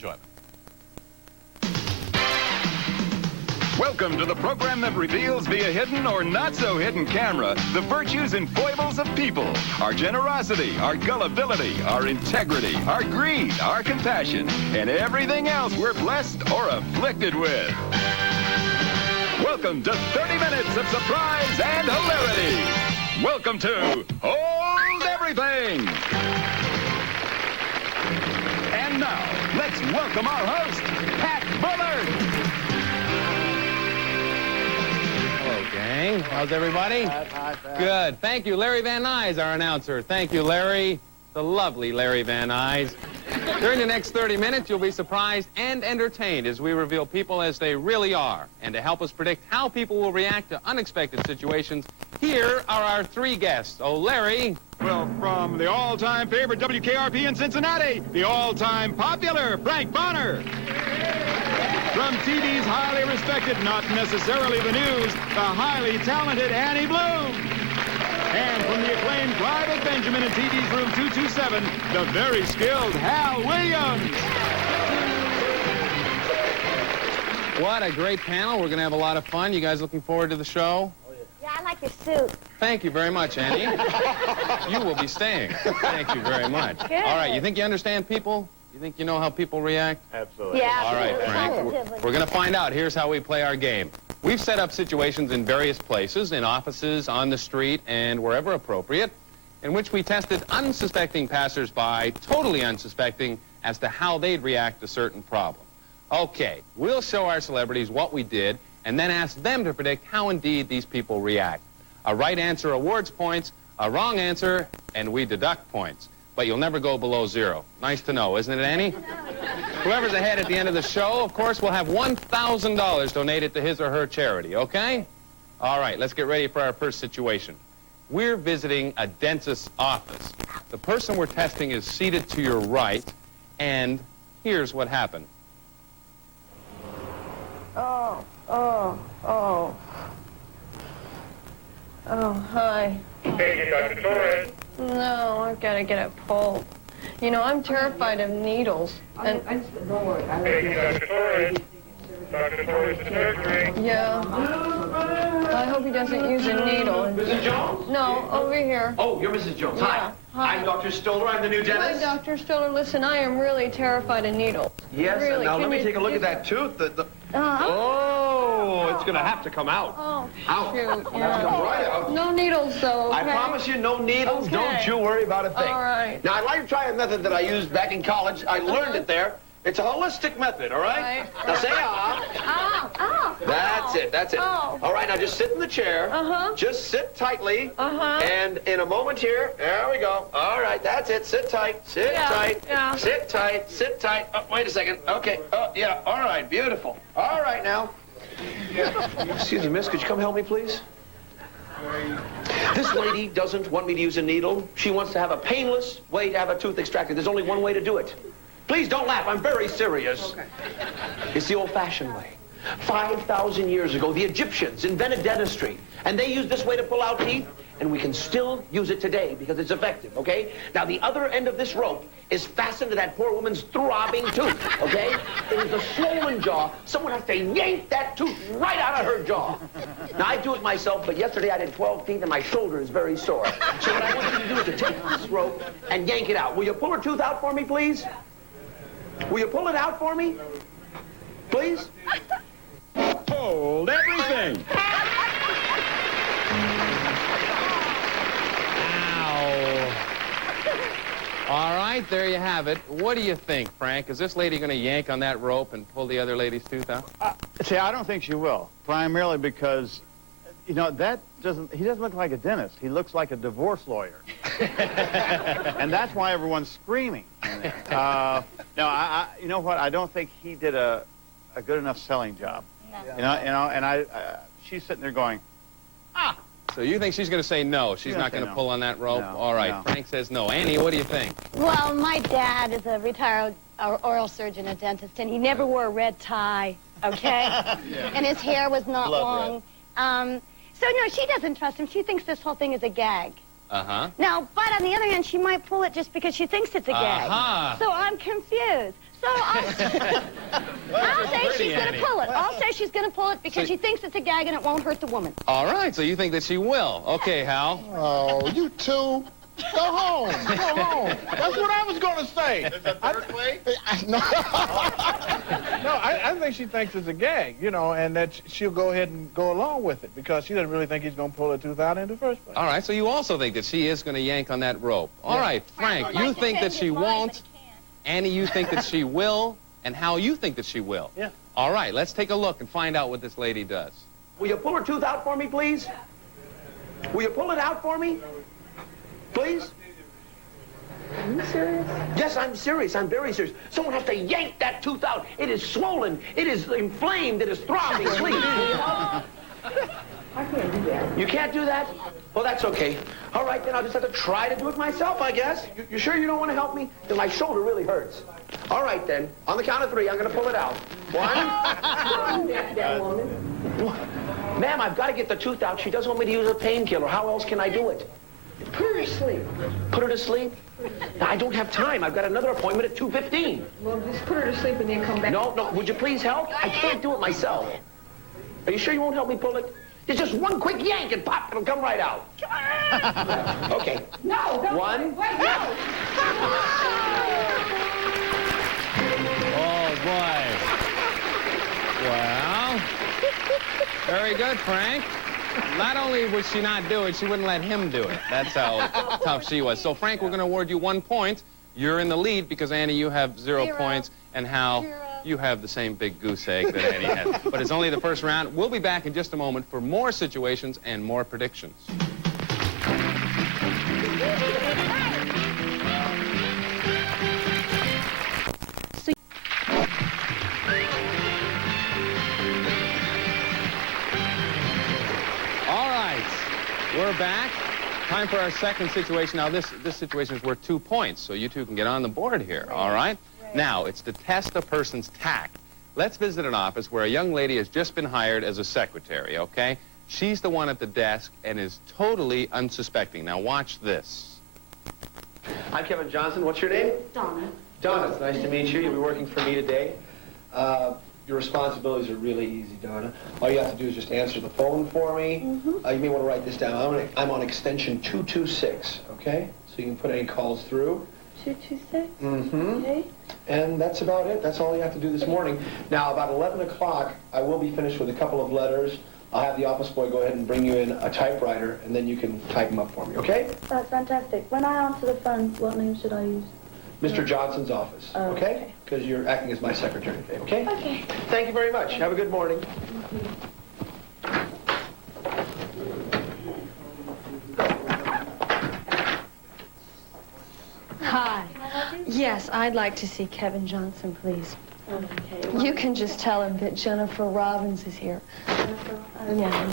enjoyment. Welcome to the program that reveals via hidden or not-so-hidden camera the virtues and foibles of people, our generosity, our gullibility, our integrity, our greed, our compassion, and everything else we're blessed or afflicted with. Welcome to 30 minutes of surprise and hilarity. Welcome to Hold Everything. And now, let's welcome our host, Pat Bullard. Gang. How's everybody? Hi, Pat. Good. Thank you. Larry Van Nuys, our announcer. Thank you, Larry. The lovely Larry Van Nuys. During the next 30 minutes, you'll be surprised and entertained as we reveal people as they really are. And to help us predict how people will react to unexpected situations, here are our three guests. Oh, Larry. Well, from the all-time favorite WKRP in Cincinnati, the all-time popular Frank Bonner. From TV's highly respected, not necessarily the news, the highly talented Annie Bloom. And from the acclaimed Private Benjamin in TV's Room 227, the very skilled Hal Williams. What a great panel. We're going to have a lot of fun. You guys looking forward to the show? Yeah, I like your suit. Thank you very much, Annie. You will be staying. Thank you very much. Good. All right, you think you understand people? You think you know how people react? Absolutely. Yeah. All right, Frank, we're going to find out. Here's how we play our game. We've set up situations in various places, in offices, on the street, and wherever appropriate, in which we tested unsuspecting passersby, totally unsuspecting, as to how they'd react to certain problems. Okay, we'll show our celebrities what we did, and then ask them to predict how indeed these people react. A right answer awards points, a wrong answer, and we deduct points. But you'll never go below 0. Nice to know, isn't it, Annie? Whoever's ahead at the end of the show, of course, will have $1,000 donated to his or her charity, okay? All right, let's get ready for our first situation. We're visiting a dentist's office. The person we're testing is seated to your right, and here's what happened. Oh, hi. Hey, Dr. Torres. No, I've got to get it pulled. You know, I'm terrified of needles. And Hey, Dr. Torres. Dr. Torres is surgery. yeah, I hope he doesn't use a needle. Mrs. Jones? No, over here. Oh, you're Mrs. Jones. Yeah. Hi. Hi. I'm Dr. Stoller. I'm the new Hi, dentist. Dr. Stoller. Listen, I am really terrified of needles. Yes, Really, and now can let me you take a look do at that tooth. Oh, it's going to have to come out. Out. shoot. That's come Yeah. right out. No needles, though. Okay? I promise you, no needles. Okay. Don't you worry about a thing. All right. Now, I'd like to try a method that I used back in college. I learned it there. It's a holistic method, all right? Right. Now, say ah. Ow, ow. That's it. That's it. Oh. All right, now just sit in the chair. Uh-huh. Just sit tightly. Uh-huh. And in a moment here, there we go. All right, that's it. Sit tight. Sit Yeah, tight. yeah. Sit tight. Sit tight. Oh, wait a second. Okay. Oh, yeah. All right. Beautiful. All right, now. Excuse me, miss. Could you come help me, please? This lady doesn't want me to use a needle. She wants to have a painless way to have a tooth extracted. There's only one way to do it. Please don't laugh. I'm very serious. Okay. It's the old-fashioned way. 5,000 years ago, the Egyptians invented dentistry, and they used this way to pull out teeth, and we can still use it today because it's effective, okay? Now, the other end of this rope is fastened to that poor woman's throbbing tooth, okay? It is a swollen jaw. Someone has to yank that tooth right out of her jaw. Now, I do it myself, but yesterday I did 12 teeth, and my shoulder is very sore. So what I want you to do is to take this rope and yank it out. Will you pull her tooth out for me, please? Will you pull it out for me? Please? Hold Everything. Ow. All right, there you have it. What do you think, Frank? Is this lady going to yank on that rope and pull the other lady's tooth out? See, I don't think she will, primarily because, you know, he doesn't look like a dentist. He looks like a divorce lawyer. And that's why everyone's screaming. No, you know what? I don't think he did a good enough selling job. No. You know, and she's sitting there going, ah. So you think she's going to say no? She's not going to pull on that rope? No, All right, no. Frank says no. Annie, what do you think? Well, my dad is a retired oral surgeon and dentist, and he never wore a red tie, okay? And his hair was not long. So, no, she doesn't trust him. She thinks this whole thing is a gag. Uh-huh. Now, but on the other hand, she might pull it just because she thinks it's a gag. Uh-huh. So I'm confused. So I'll say she's going to pull it. I'll say she's going to pull it because she thinks it's a gag and it won't hurt the woman. All right, so you think that she will. Okay, Hal. Oh, you two. Go home. Go home. That's what I was going to say. Is that third way? No. No, I think she thinks it's a gag, you know, and that she'll go ahead and go along with it because she doesn't really think he's going to pull her tooth out in the first place. All right, so you also think that she is going to yank on that rope. All right, Frank, you think that she won't. Annie, you think that she will. And Hal, you think that she will. Yeah. All right, let's take a look and find out what this lady does. Will you pull her tooth out for me, please? Will you pull it out for me? Please? Are you serious? Yes, I'm serious. I'm very serious. Someone has to yank that tooth out. It is swollen. It is inflamed. It is throbbing. Please. I can't do that. You can't do that? Well, that's okay. All right, then I'll just have to try to do it myself, I guess. You sure you don't want to help me? Because my shoulder really hurts. All right, then. On the count of 3, I'm going to pull it out. 1. That woman. Ma'am, I've got to get the tooth out. She doesn't want me to use a painkiller. How else can I do it? Put her to sleep. Put her to sleep? I don't have time. I've got another appointment at 2:15. Well, just put her to sleep and then come back. No, would you please help? I can't do it myself. Are you sure you won't help me pull it? It's just one quick yank and pop, it'll come right out. Okay. No, don't. 1. Wait, no. Oh, boy. Well, very good, Frank. Not only would she not do it, she wouldn't let him do it. That's how tough she was. So, Frank, we're going to award you 1 point. You're in the lead because, Annie, you have 0 points. And Hal, you have the same big goose egg that Annie had. But it's only the first round. We'll be back in just a moment for more situations and more predictions. All right, we're back. Time for our second situation. Now, this situation is worth 2 points, so you two can get on the board here, all right? Now, it's to test a person's tact. Let's visit an office where a young lady has just been hired as a secretary, okay? She's the one at the desk and is totally unsuspecting. Now, watch this. I'm Kevin Johnson. What's your name? Donna. Donna, it's nice to meet you. You'll be working for me today. Your responsibilities are really easy, Donna. All you have to do is just answer the phone for me. You may want to write this down. I'm on extension 226, okay? So you can put any calls through. 226? Okay. And that's about it. That's all you have to do this morning. Now, about 11 o'clock, I will be finished with a couple of letters. I'll have the office boy go ahead and bring you in a typewriter, and then you can type them up for me, okay? That's fantastic. When I answer the phone, what name should I use? Mr. Johnson's office, Oh, okay? Because you're acting as my secretary today, okay? Okay. Thank you very much. Have a good morning. Hi. Yes, I'd like to see Kevin Johnson, please. Okay. You can just tell him that Jennifer Robbins is here. Yeah.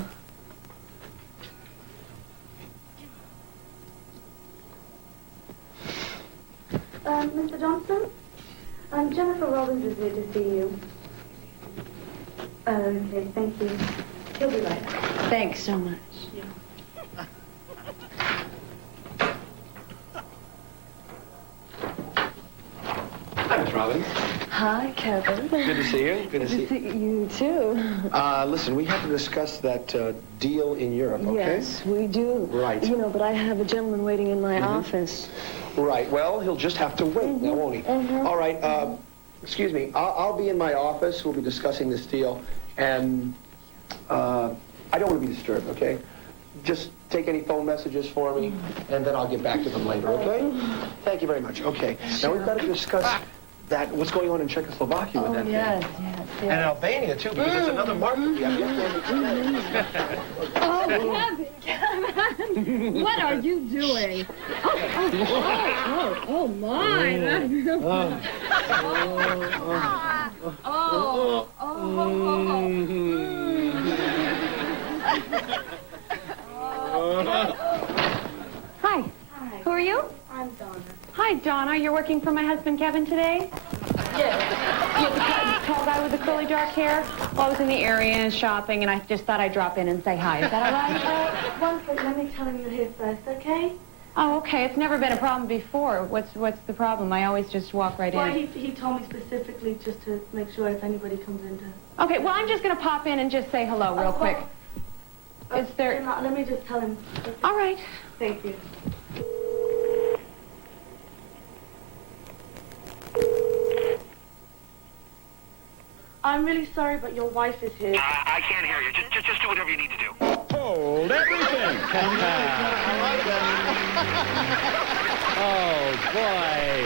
Mr. Johnson? Jennifer Robbins is here to see you. Okay, thank you. He'll be right back. Thanks so much. Hi, Miss Robbins. Hi, Kevin. Good to see you. Good to see you. You too. Listen, we have to discuss that deal in Europe, okay? Yes, we do. Right. You know, but I have a gentleman waiting in my office. Right. Well, he'll just have to wait now, won't he? All right. Excuse me. I'll be in my office. We'll be discussing this deal. And I don't want to be disturbed, okay? Just take any phone messages for me, and then I'll get back to them later, okay? Thank you very much. Okay. Now, we've got to discuss what's going on in Czechoslovakia with that thing. Yes. And Albania, too, because it's another market we have yet to understand. Oh, Kevin, what are you doing? Oh, my. Hi. Who are you? I'm Donna. Hi, Donna. You're working for my husband, Kevin, today? Yes. The tall guy with the curly dark hair? Well, I was in the area shopping, and I just thought I'd drop in and say hi. Is that all right? One second, let me tell him you're here first, okay? Oh, okay. It's never been a problem before. What's the problem? I always just walk right Well, in. he told me specifically just to make sure if anybody comes in to... Okay, well, I'm just going to pop in and just say hello real quick. Is there... Let me just tell him. All right. Thank you. I'm really sorry, but your wife is here. I can't hear you. Just do whatever you need to do. Hold everything. Oh, boy.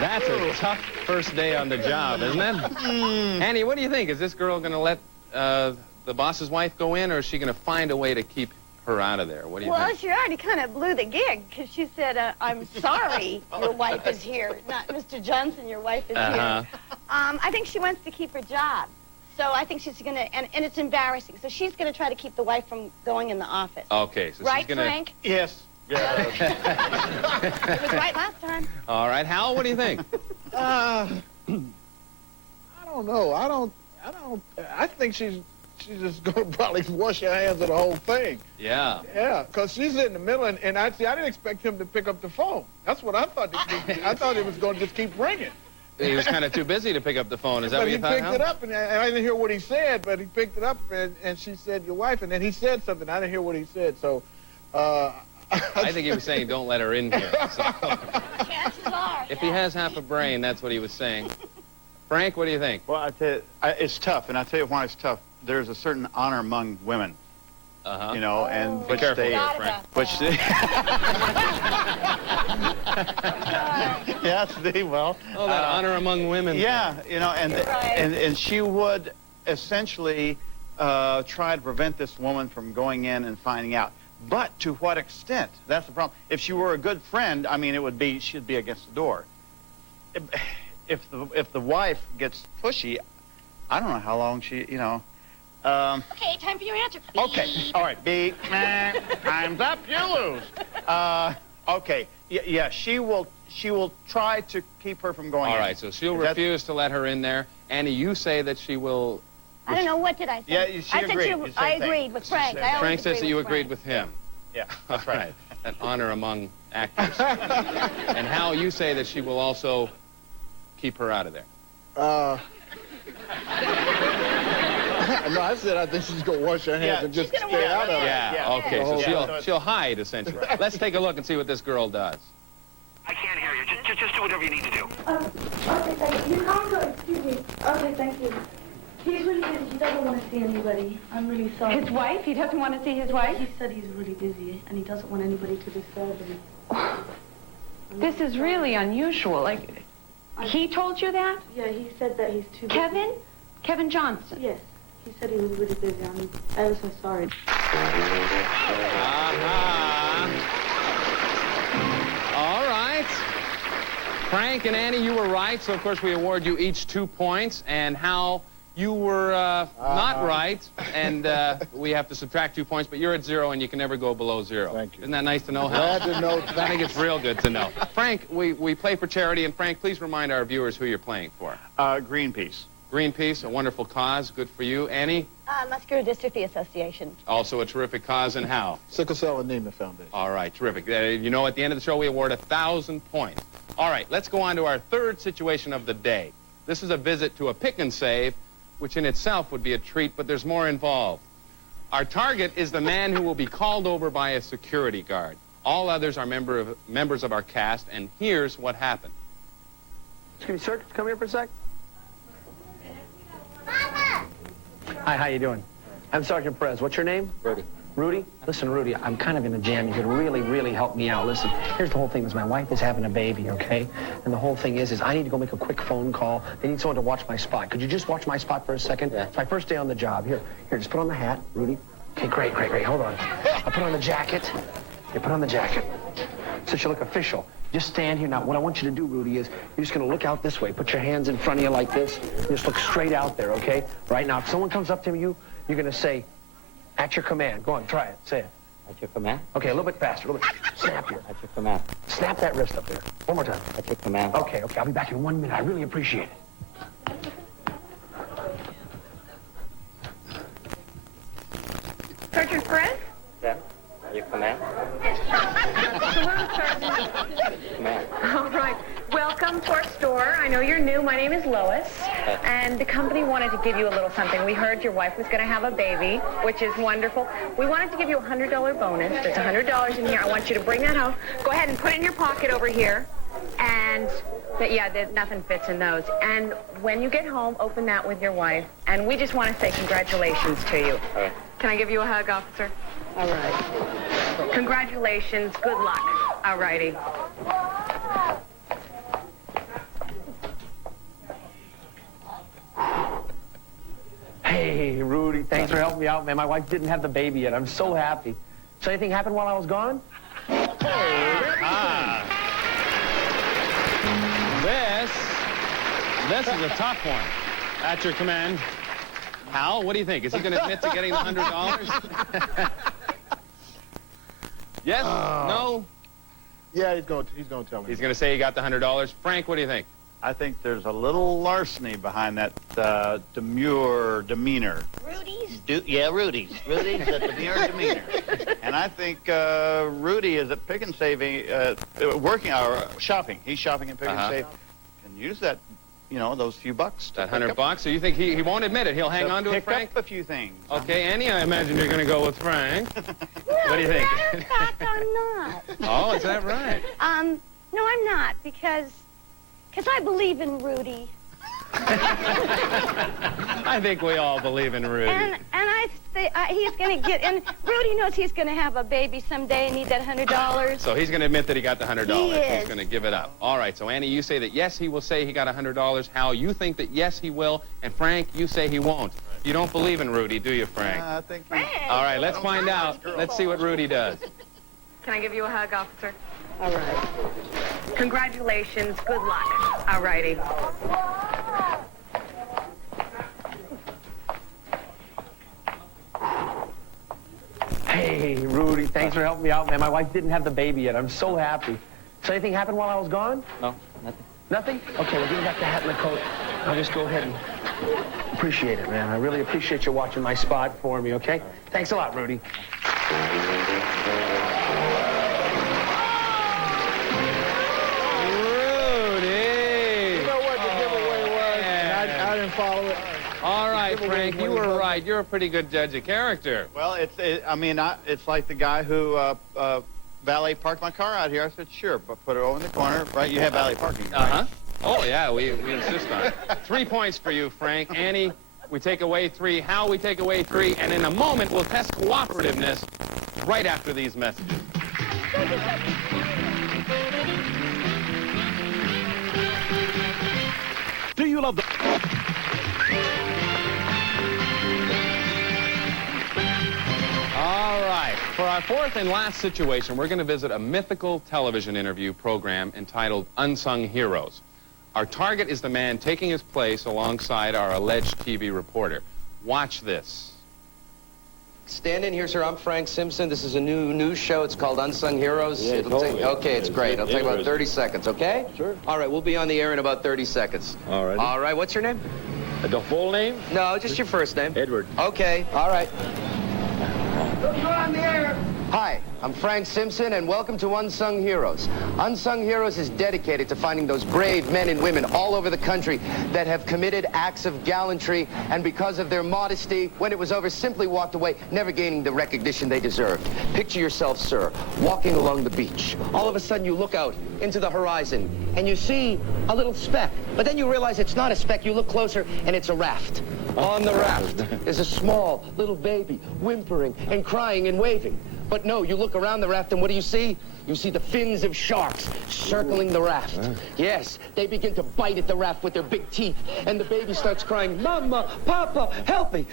That's a tough first day on the job, isn't it? Annie, what do you think? Is this girl going to let the boss's wife go in, or is she going to find a way to keep her out of there? What do you Well, think? she already kind of blew the gig because she said, I'm sorry your wife is here. Not Mr. Johnson, your wife is here. I think she wants to keep her job. So I think she's going to, and it's embarrassing. So she's going to try to keep the wife from going in the office. Okay, so Right, she's going to... Frank? Yes. It was right last time. All right, Hal, what do you think? I don't know. I think she's just going to probably wash her hands of the whole thing. Yeah. Yeah, because she's in the middle, and I didn't expect him to pick up the phone. That's what I thought. I thought it was going to just keep ringing. He was kind of too busy to pick up the phone. Is that But what you he thought, picked Hal? it up, and I didn't hear what he said, but he picked it up, and she said, your wife, and then he said something. I didn't hear what he said, so... I think he was saying, don't let her in here. So, Chances are. if he has half a brain, that's what he was saying. Frank, what do you think? Well, I tell you, it's tough, and I tell you why it's tough. There's a certain honor among women, you know, and Be careful here, Frank. which they, yes, they will. Oh, that honor among women. Yeah, you know, and she would essentially try to prevent this woman from going in and finding out. But to what extent? That's the problem. If she were a good friend, I mean, she'd be against the door. If the wife gets pushy, I don't know how long she, you know. Okay, time for your answer. Okay, all right, beep. Time's up. You lose. Okay, yeah, she will try to keep her from going. All in. right, so she'll refuse to let her in there. Annie, you say that she will... I don't know, what did I say? Yeah, she agreed. I agreed with Frank. I always Frank says agree that you with agreed Frank. with him. Yeah, All that's right. That honor among actors. And Hal, you say that she will also keep her out of there. No, I said I think she's going to wash her hands and just stay out of it. Yeah, okay, so she'll hide, essentially. Let's take a look and see what this girl does. I can't hear you. Just do whatever you need to do. Okay, thank you. You can't go, excuse me. Okay, thank you. He's really busy. He doesn't want to see anybody. I'm really sorry. His wife? He doesn't want to see his wife? He said he's really busy, and he doesn't want anybody to disturb him. This is really unusual. Like, he told you that? Yeah, he said that he's too busy. Kevin? Kevin Johnson? Yes. He said he was really busy. I'm ever so sorry. All right. Frank and Annie, you were right, so of course we award you each 2 points. And Hal, you were not right, and we have to subtract 2 points, but you're at 0 and you can never go below 0. Thank you. Isn't that nice to know, Hal? Glad to know I that. think it's real good to know. Frank, we play for charity, and Frank, please remind our viewers who you're playing for. Greenpeace. Greenpeace, a wonderful cause, good for you. Annie, Muscular Dystrophy Association. also a terrific cause, and Hal. Sickle Cell Anemia Foundation. All right, terrific. You know, at the end of the show, we award 1,000 points. All right, let's go on to our third situation of the day. This is a visit to a pick and save, which in itself would be a treat, but there's more involved. Our target is the man who will be called over by a security guard. All others are members of our cast, and here's what happened. Excuse me, sir, come here for a sec. Hi, how you doing? I'm Sergeant Perez. What's your name? Rudy. Rudy? Listen, Rudy, I'm kind of in a jam. You could really, really help me out. Listen, here's the whole thing is my wife is having a baby, okay? And the whole thing is I need to go make a quick phone call. They need someone to watch my spot. Could you just watch my spot for a second? Yeah. It's my first day on the job. Here, just put on the hat, Rudy. Okay, great. Hold on. I'll put on the jacket. You put on the jacket. So you look official. Just stand here. Now, what I want you to do, Rudy, is you're just going to look out this way. Put your hands in front of you like this. Just look straight out there, okay? Right now, if someone comes up to you, you're going to say, at your command. Go on, try it. Say it. At your command? Okay, a little bit faster. A little bit. Snap here. At your command. Snap that wrist up there. One more time. At your command. Okay. I'll be back in 1 minute. I really appreciate it. Sergeant Perez? Yeah? At your Come in. Come in. All right. Welcome to our store. I know you're new. My name is Lois. And the company wanted to give you a little something. We heard your wife was going to have a baby, which is wonderful. We wanted to give you a $100 bonus. There's $100 in here. I want you to bring that home. Go ahead and put it in your pocket over here. And, nothing fits in those. And when you get home, open that with your wife. And we just want to say congratulations to you. All right. Can I give you a hug, officer? All right. Congratulations. Good luck. All righty. Hey, Rudy, thanks for helping me out, man. My wife didn't have the baby yet. I'm so happy. So anything happened while I was gone? This is a tough one. At your command. Hal, what do you think? Is he going to admit to getting the $100? Yes? No? Yeah, he's going to tell me. He's going to say he got the $100. Frank, what do you think? I think there's a little larceny behind that demure demeanor. Rudy's? Rudy's. Rudy's a demure demeanor. And I think Rudy is at Pick and Save, working or shopping. He's shopping at Pick and Save. Can use that, those few bucks. That $100? So you think he won't admit it? He'll hang on to it, Frank? Pick up a few things. Okay, Annie, I imagine you're going to go with Frank. What do you think? Matter of fact, I'm not. Oh, is that right? No, I'm not, because I believe in Rudy. I think we all believe in Rudy. And I think he's going to get, and Rudy knows he's going to have a baby someday and need that $100. So he's going to admit that he got the $100. He is. He's going to give it up. All right, so Annie, you say that yes, he will say he got $100. Hal, you think that yes, he will. And Frank, you say he won't. You don't believe in Rudy, do you, Frank? I think All right, let's find out. Let's see what Rudy does. Can I give you a hug, officer? All right. Congratulations. Good luck. All righty. Hey, Rudy, thanks for helping me out, man. My wife didn't have the baby yet. I'm so happy. So anything happened while I was gone? No, nothing. Nothing? Okay, well, give me back the hat and the coat. I'll just go ahead and appreciate it, man. I really appreciate you watching my spot for me, okay? Thanks a lot, Rudy. Follow it. All right, Frank, you were right. You're a pretty good judge of character. Well, it's like the guy who valet parked my car out here. I said, sure, but put it over in the corner. Right, you have valet parking. Right? Oh, yeah, we insist on it. 3 points for you, Frank. Annie, we take away 3. Hal, we take away 3. And in a moment, we'll test cooperativeness right after these messages. Do you love the... All right. For our fourth and last situation, we're going to visit a mythical television interview program entitled Unsung Heroes. Our target is the man taking his place alongside our alleged TV reporter. Watch this. Stand in here, sir. I'm Frank Simpson. This is a new news show. It's called Unsung Heroes. Yeah, totally. Okay, it's great. It'll take about 30 seconds, okay? Sure. All right, we'll be on the air in about 30 seconds. All right. All right, what's your name? The full name? No, just your first name. Edward. Okay, all right. You're on the air. Hi, I'm Frank Simpson, and welcome to Unsung Heroes. Unsung Heroes is dedicated to finding those brave men and women all over the country that have committed acts of gallantry, and because of their modesty, when it was over, simply walked away, never gaining the recognition they deserved. Picture yourself, sir, walking along the beach. All of a sudden, you look out into the horizon, and you see a little speck. But then you realize it's not a speck. You look closer, and it's a raft. On the raft is a small little baby, whimpering and crying and waving. But no, you look around the raft, and what do you see? You see the fins of sharks circling the raft. Yes, they begin to bite at the raft with their big teeth, and the baby starts crying, Mama, Papa, help me.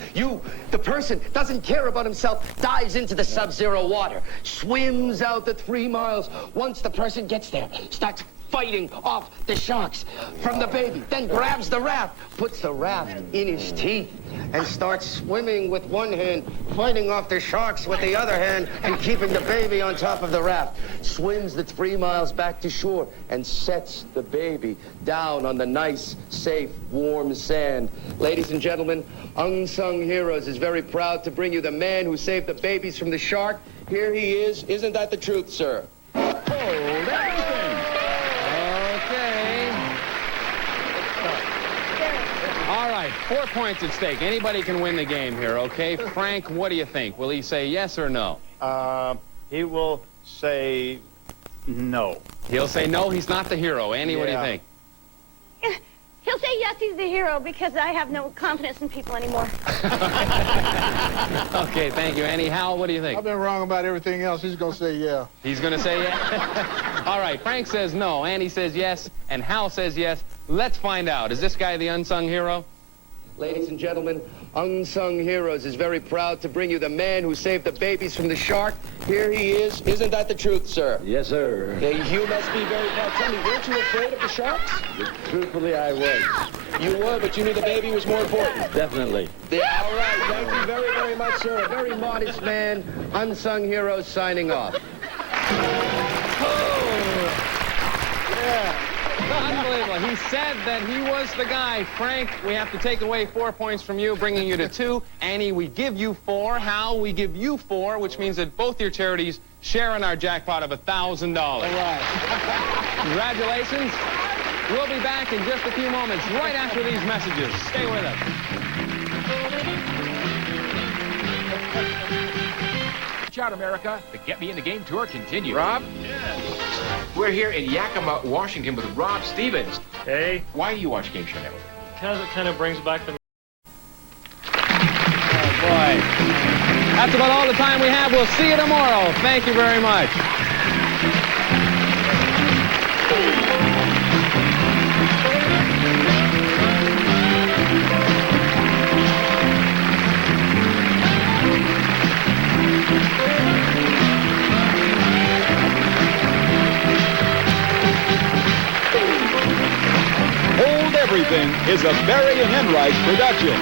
The person, doesn't care about himself, dives into the sub-zero water, swims out the 3 miles. Once the person gets there, starts fighting off the sharks from the baby, then grabs the raft, puts the raft in his teeth, and starts swimming with one hand, fighting off the sharks with the other hand, and keeping the baby on top of the raft. Swims the 3 miles back to shore and sets the baby down on the nice, safe, warm sand. Ladies and gentlemen, Unsung Heroes is very proud to bring you the man who saved the babies from the shark. Here he is. Isn't that the truth, sir? Hold everything. Okay. All right, 4 points at stake. Anybody can win the game here, okay? Frank, what do you think? Will he say yes or no? He will say no. He'll say no, he's not the hero. Annie, what do you think? He'll say yes, he's the hero, because I have no confidence in people anymore. Okay, thank you, Annie. Hal, what do you think? I've been wrong about everything else. He's going to say yeah. He's going to say yes? All right, Frank says no, Annie says yes, and Hal says yes. Let's find out. Is this guy the unsung hero? Ladies and gentlemen, Unsung Heroes is very proud to bring you the man who saved the babies from the shark. Here he is. Isn't that the truth, sir? Yes, sir. You must be very proud. Tell me, weren't you afraid of the sharks? Truthfully, I was. You were, but you knew the baby was more important. Definitely. Yeah, all right. Thank you very, very much, sir. A very modest man. Unsung Heroes signing off. Unbelievable. He said that he was the guy. Frank, we have to take away 4 points from you, bringing you to 2. Annie, we give you 4. Hal, we give you 4, which means that both your charities share in our jackpot of $1,000. All right. Congratulations. We'll be back in just a few moments, right after these messages. Stay with us. Watch out, America. The Get Me in the Game tour continues. Rob? Yes. We're here in Yakima, Washington with Rob Stevens. Hey. Why do you watch Game Show Network? Because it kind of brings back the... Oh, boy. That's about all the time we have. We'll see you tomorrow. Thank you very much. Hold Everything is a Barry and Enright production.